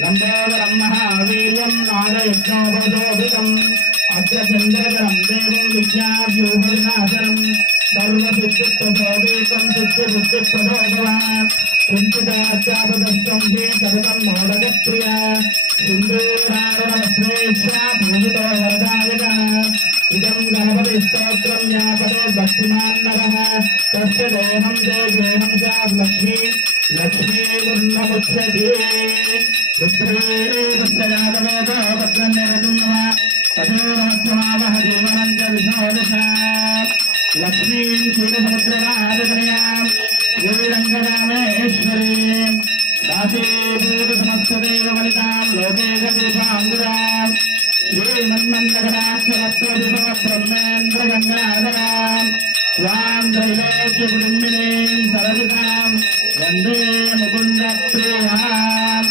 लंबोदरं महावीर्यं नागयज्ञोपदोभितम् अग्रचन्द्रकरं देवं विज्ञाव्यूहविनाशनं सर्वसिद्धिप्रदोपेतं सिद्धिबुद्धिप्रदोभवान् चिन्तितार्चापदस्तं हि तदतं मोदकप्रिया सिन्दूरारुणवस्त्रेष्या पूजितो वरदायकः इदं गणपतिस्तोत्रं यापदो भक्तिमान्नरः तस्य देवं ते गेहं च लक्ष्मी लक्ष्मीर्नमुच्यते पुत्रेवस्य यादवेदो भद्रन्निरतुन्नः ततो नमस्वावह जीवनं च विशोदशा लक्ष्मीं क्षीरसमुद्रराजतनयां श्रीरङ्गरामेश्वरीं दासीभूतसमस्तदेववनितां लोके गदीपाङ्गुरां श्रीमन्मन्दकटाक्षरत्वविभवब्रह्मेन्द्रगङ्गाधरां स्वां त्रैलोक्यकुटुम्बिनीं सरसितां वन्दे मुकुन्दप्रियाम्।